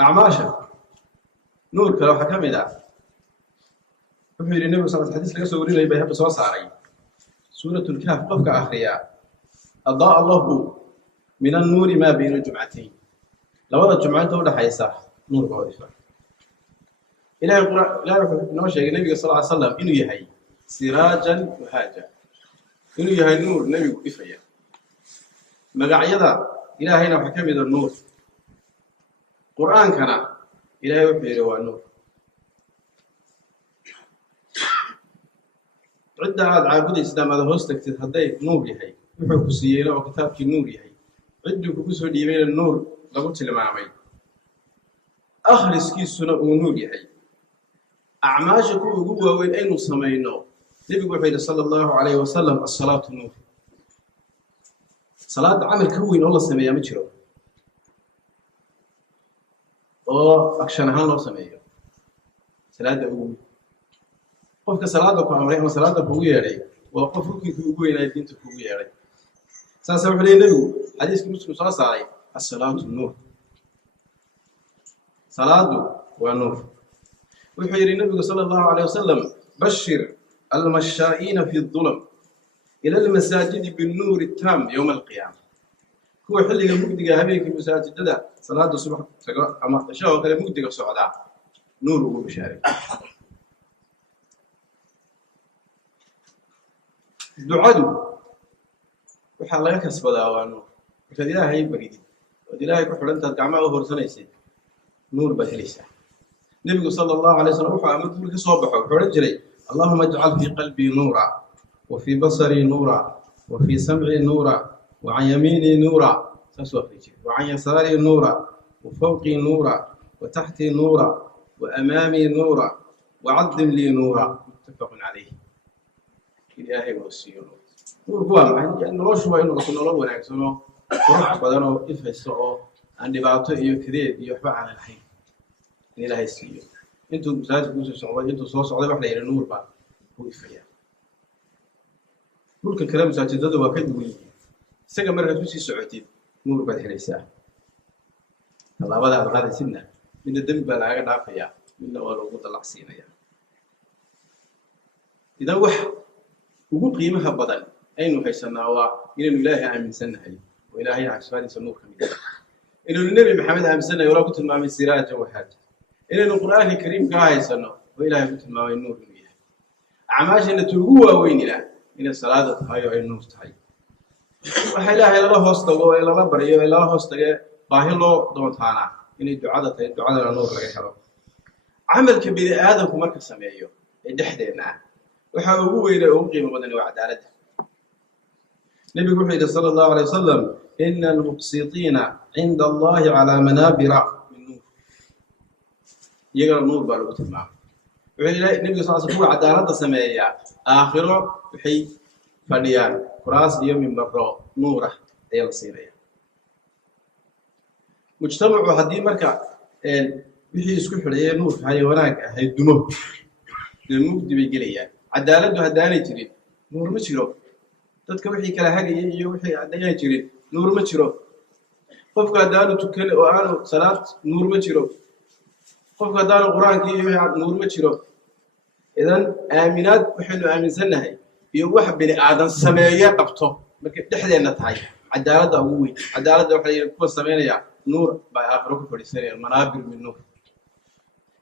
أعماشا نور كلو حكم إذا وحي النبي صلى الله عليه وسلم حديث لك سوري لي بيحب سوا صاري سورة الكهف قفك آخرية أضاء الله من النور ما بين الجمعتين لو أرى الجمعة تولى حيسا نور قوي إلى القرآن لا نوشة النبي صلى الله عليه وسلم إنه يهي سراجا وهاجا إنه يهي النور النبي إفيا مقعيدا إلى هنا وحكم إذا النور قرآن كان إلى وحي روى النور عدة هذا عابد الإسلام هذا هوستك تتهدي نور يهي وحكو سيئلة وكتابك النور يهي عدة كبسه ديبين النور لقلت لمعامي آخر سكي السنة ونور يهي أعماشكم وقوة وين أين سمينه نبي وحي صلى الله عليه وسلم الصلاة النور صلاة عمل كوين والله سميها مجرو أكشنها الله سميها صلاة أقوي قفك صلاة كأمري أما صلاة كوي علي وقف ركن كوي إلى الدين كوي علي سأسمح لي نبي حديث مسلم صلى الله عليه الصلاة النور صلاة ونور وحير النبي صلى الله عليه وسلم بشر المشائين في الظلم إلى المساجد بالنور التام يوم القيامة هو حل المقدقة هبيك المساجد ده صلاة الصبح أما شاو كلا مقدقة صعداء نور وبشاري دعاء وحلا يكسب دعوانه فديلا هاي بريدي وديلا هاي كحول أنت الجامعة وهرسنا يصير نور بهليسة النبي صلى الله عليه وسلم وحى أمد لك صباح وحول جري اللهم اجعل في قلبي نورا وفي بصري نورا وفي سمعي نورا وعن يميني نورا وعن يساري نورا وفوقي نورا وتحتي نورا وأمامي نورا وعظم لي نورا متفق عليه إلهي وسيله نور هو يعني نروش ما إنه رسول الله ونعكسه روح بدنه إفسه عندي بعطيه يكذب يحبع على الحين إلهي سيله أنتم مساجد موسى صعود أنتم صوص صعود وإحنا إلى نور بعد هو يفيا نور كلام مساجد ده وكذب ويجي سجى مرة توسي سعودي نور بعد حليسة الله بدأ هذا سنة من الدم بلا نافيا من أول وقت الله حسينا يعني إذا وقول قيمها بدل أين حيسنا هو إن الإله عام سنة هي وإلهي عشان سنور كمية إن النبي محمد عام سنة يرى كتب ما من سراج وحاجة إن القرآن الكريم قاعد سنة وإلهي كتب ما من نور كمية عماش إن تقوى ويننا إن الصلاة هاي النور تهاي وحلا إلى الله استوى إلى الله بريء إلى الله استوى باهلو دون ثانا إن الدعاء النور لقيته عمل كبير آدم كمركز سميه يدحدنا وحاولوا إلى قيمة بدن وعدالته النبي محمد صلى الله عليه وسلم إن المقسطين عند الله على منابر من نور يقرأ النور بالوقت معه النبي صلى الله عليه وسلم عدالته سميه آخره وحي فليان كراس اليوم من برا نوره أي الصينية مجتمع هذه مركع وحي يسكن حليه نور هاي هناك هاي الدموع المجد بيجليه عدالته هداني تري نور ما تشرو dadka wixii kala hagayay iyo wixii cadayay jireen nuur ma jiro qofka hadaanu tukale oo aanu salaad nuur ma jiro qofka hadaanu quraanka iyo nuur ma jiro idan aaminaad waxaynu aaminsanahay iyo wax bini aadan sameeyo qabto marka dhexdeena tahay cadaalada ugu weyn cadaalada waxay ku sameeynaya nuur baa aakhiro ku fadhiisanaya manaabir min nuur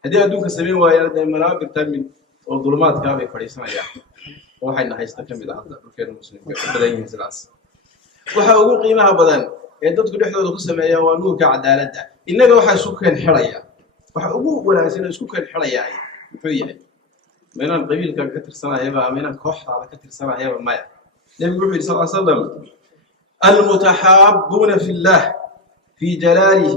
hadii adduunka sameey waayay manaabir tamin oo dulmaadka bay fadhiisanaya waxayna haysta kamid ah dadka muslimka badan sidaas waxa ugu qiimaha badan ee dadku dhexdooda ku sameeyaan waa nuurka cadaaladda inaga waxa isku keen xiraya waxa ugu wanaagsan isku keen xiraya wuxuu yahay meelan qabiilka ka tirsanayaba meelan kooxda ka tirsanayaba ma nabigu wuxuu sallallahu alayhi wasallam المتحابون في الله في جلاله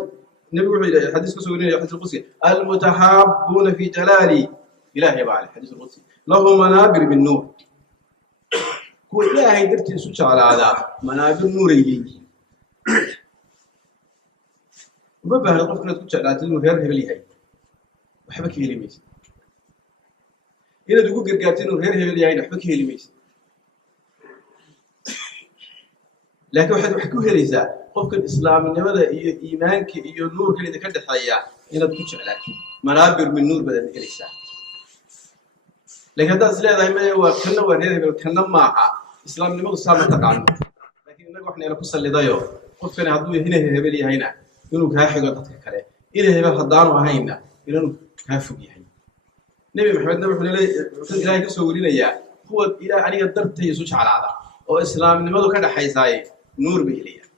nabigu wuxuu yiraahdaa xadiis ku soo warinaya xadiis qudsi المتحابون في جلاله إلهي بعلي حديث القدسي له منابر من نور كو إلهي درتي سوتش على هذا منابر نورية وبابا هذا قفنا سوتش على تلو غير هبلي هاي وحبك هي لميس إذا تقول قرقاتين وغير هبلي هاي وحبك هي لميس لكن واحد وحكوه ريسا قفك الإسلام إنما إيمانك إيو النور كل إذا كنت حياة inaad ku jeclaato manaabir min nuur baad helaysaa laakiin haddaad isleedahay maya waa kanna waa reer kanna maaha islaamnimadu saa ma taqaano laakiin innaga wax neela ku sallidayo qofkani hadduu hina hebel yahayna inuu kaa xigo dadka kale ina hebel haddaanu ahayna inuu kaa fog yahay nebi maxamedna wuxuu ilaahay ka soo warinayaa kuwa ilaah aniga dartay isu jeclaada oo islaamnimadu ka dhaxaysaaye nuur bay helayaan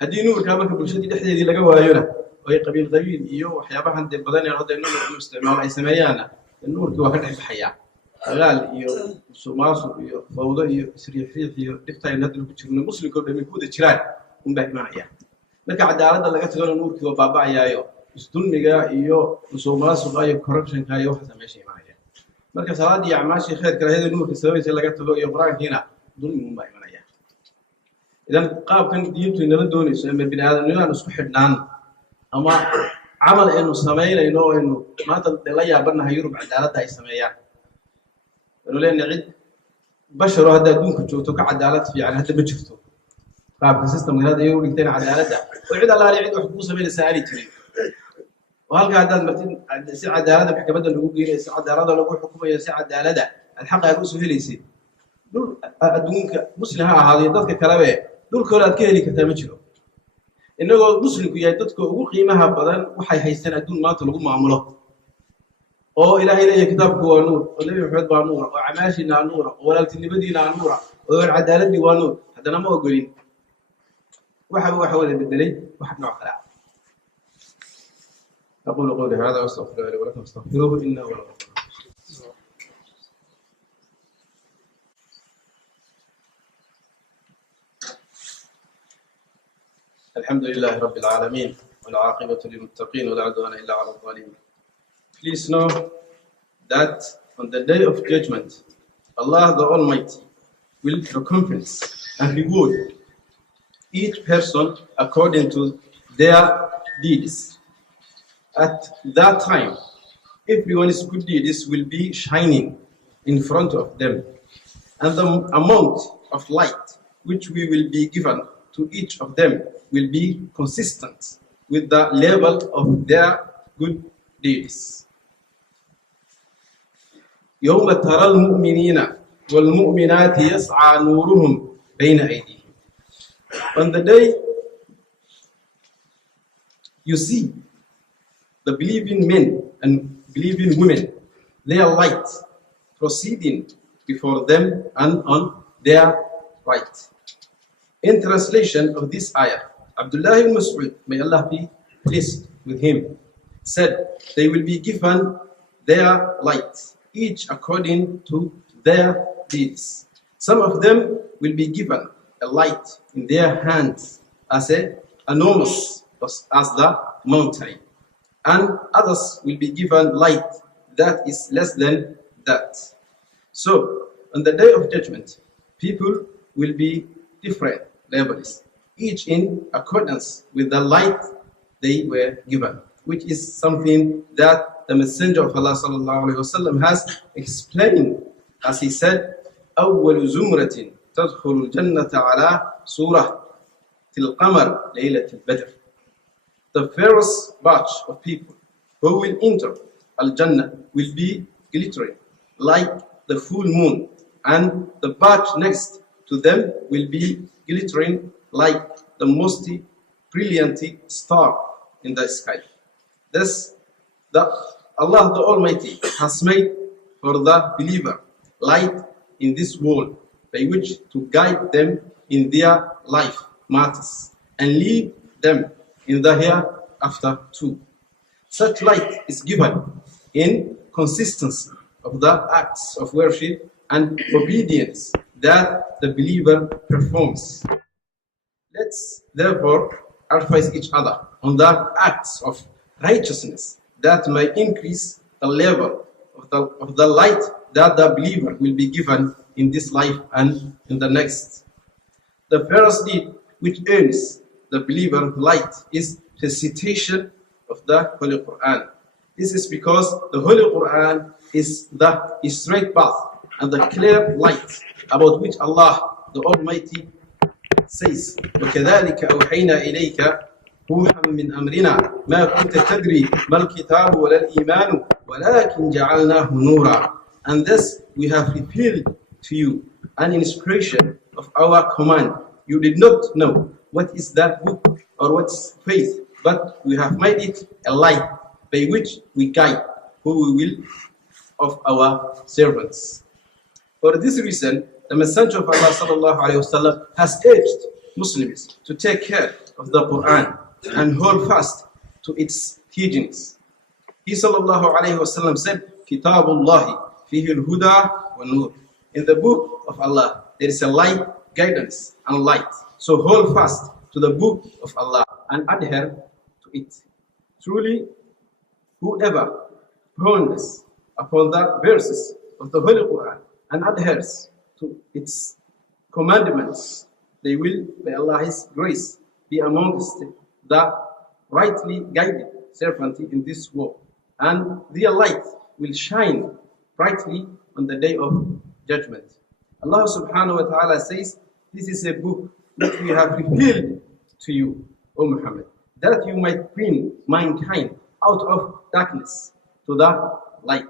haddii nuurkaa marka bulshadii dhexdeedii laga waayona oo ay qabiil iyo waxyaabahan dee badan ee hadda innagu u isticmaalo ay sameeyaanna nuurkii waa ka dhex baxayaa dagaal iyo musuqmaasuq iyo fawdo iyo isriixriix iyo dhibtayna hadda ku jirno muslimka oo dhammi ku wada jiraan unbaa imanaya marka cadaaladda laga tagana nuurkii waa baaba'ayaayo isdulmiga iyo musuqmaasuqa iyo corruptionka iyo waxaasa meesha imanaya marka salaadii iyo acmaashii khayrka lahayda nuurka sababaysa laga tago iyo qur-aankiina dulmi unbaa imanaya idan qaabkan diintu inala doonayso ama bini aadamnimo aan isku xidhnaan ama camal aynu samaynayno oo aynu maanta la yaabanahay yurub cadaaladda ay sameeyaan aynu leenahay cid basharo hadda adduunka joogto ka cadaalad fiican hadda ma jirto qaabka systemka hadda iyagu dhigteen cadaaladda oo cid allaale cid wax kugu samaynaysa aanay jirin oo halka haddaad martin si cadaaladda maxkamadda lagu geynayo si cadaaladda lagu xukumayo si cadaaladda aad xaq aad usoo helaysid dhul adduunka muslim ha ahaado dadka kalebe dhul kale aad ka heli kartaa ma jiro inagoo muslimku yahay dadka ugu qiimaha badan waxay haystaan adduun maanta lagu maamulo oo ilaahay leeyahay kitaabku waa nuur oo nebi maxamed waa nuura oo camaashiina waa nuura oo walaaltinimadiina waa nuura oo cadaaladii waa nuur haddana ma ogolin waxa wada bedelay wax nooc kale أقول قولي هذا وأستغفر الله لي ولكم استغفروه إنه هو الغفور الحمد لله رب العالمين والعاقبة للمتقين ولا عدوان إلا على الظالمين. Please know that on the day of judgment, Allah the Almighty will recompense and reward each person according to their deeds. At that time, everyone's good deeds will be shining in front of them, and the amount of light which we will be given to each of them will be consistent with the level of their good deeds. يوم ترى المؤمنين والمؤمنات يسعى نورهم بين أيديهم. On the day you see the believing men and believing women, their light proceeding before them and on their right. In translation of this ayah, Abdullah ibn Mas'ud, may Allah be pleased with him, said, they will be given their light, each according to their deeds. Some of them will be given a light in their hands as enormous as the mountain, and others will be given light that is less than that. So, on the day of judgment, people will be different levels, each in accordance with the light they were given, which is something that the Messenger of Allah sallallahu alaihi wasallam has explained, as he said, أول زمرة تدخل الجنة على سورة القمر ليلة البدر. The first batch of people who will enter Al-Jannah will be glittering like the full moon, and the batch next to them will be glittering like the most brilliant star in the sky. Thus, Allah the Almighty has made for the believer light in this world by which to guide them in their life matters and lead them in the hereafter too. Such light is given in consistency of the acts of worship and obedience that the believer performs. Let's therefore advise each other on the acts of righteousness that may increase the level of the light that the believer will be given in this life and in the next. The first deed which earns the believer light is recitation of the Holy Quran. This is because the Holy Quran is the straight path and the clear light about which Allah the Almighty says, وَكَذَلِكَ أَوْحَيْنَا إِلَيْكَ روحا من أمرنا ما كنت تدري ما الكتاب ولا الإيمان ولكن جعلناه نورا. And thus we have revealed to you an inspiration of our command. You did not know what is that book or what is faith, but we have made it a light by which we guide who we will of our servants. For this reason, the Messenger of Allah sallallahu alaihi wasallam has urged Muslims to take care of the Quran and hold fast to its teachings. He sallallahu alaihi wasallam said, Kitabullahi fihi al-huda wa nur. In the book of Allah, there is a light, guidance, and light. So hold fast to the book of Allah and adhere to it. Truly, whoever ponders upon the verses of the Holy Quran and adheres to its commandments, they will, by Allah's grace, be amongst the rightly guided servant in this world, and their light will shine brightly on the day of judgment. Allah subhanahu wa ta'ala says, this is a book that we have revealed to you, O Muhammad, that you might bring mankind out of darkness to the light.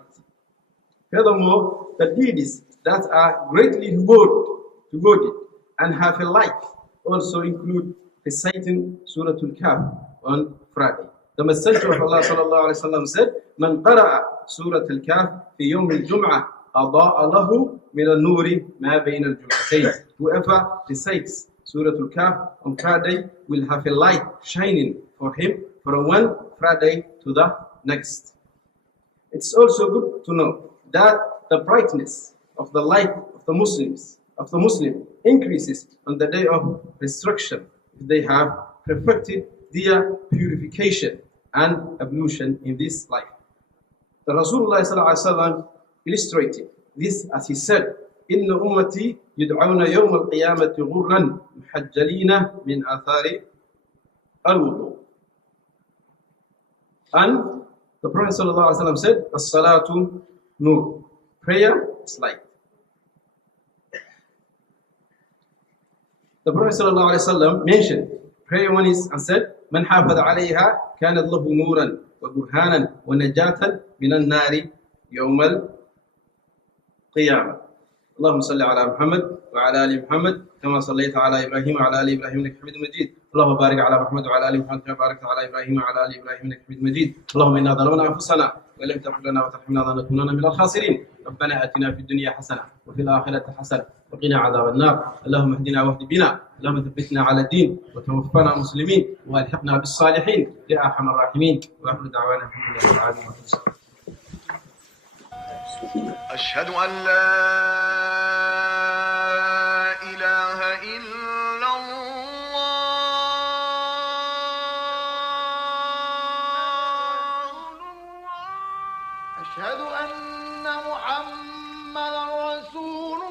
Furthermore, the deeds that are greatly rewarded and have a light also include reciting Surah Al-Kahf on Friday. The Messenger of Allah sallallahu alaihi wasallam said, "Man qara'a Surah Al-Kahf fi yawm al-Jum'ah, adaa lahu min al-nuri ma bayna al-jum'atayn." Whoever recites Surah Al-Kahf on Friday will have a light shining for him from one Friday to the next. It's also good to know that the brightness of the light of the Muslim increases on the day of resurrection if they have perfected their purification and ablution in this life. The Rasulullah sallallahu alaihi wasallam illustrated this as he said, إن أمتي يدعون يوم القيامة غرا محجلين من آثار الوضوء. And the Prophet sallallahu alaihi wasallam said, "As-salatu nur." Prayer is light. The Prophet sallallahu alaihi wasallam mentioned prayer one is and said, "Man hafadha alayha kanat lahu nuran wa burhanan wa najatan min an-nari yawm al-qiyamah." اللهم صل على محمد وعلى ال محمد كما صليت على ابراهيم وعلى ال ابراهيم انك حميد مجيد. اللهم بارك على محمد وعلى ال محمد كما باركت على ابراهيم وعلى ال ابراهيم انك حميد مجيد. اللهم انا ظلمنا انفسنا وان لم تغفر لنا وترحمنا لنكونن من الخاسرين. ربنا اتنا في الدنيا حسنه وفي الاخره حسنه وقنا عذاب النار. اللهم اهدنا واهد بنا، اللهم ثبتنا على الدين وتوفنا مسلمين والحقنا بالصالحين يا ارحم الراحمين. واخر دعوانا الحمد لله رب العالمين. أشهد أن لا إله إلا الله. أشهد أن محمدا رسول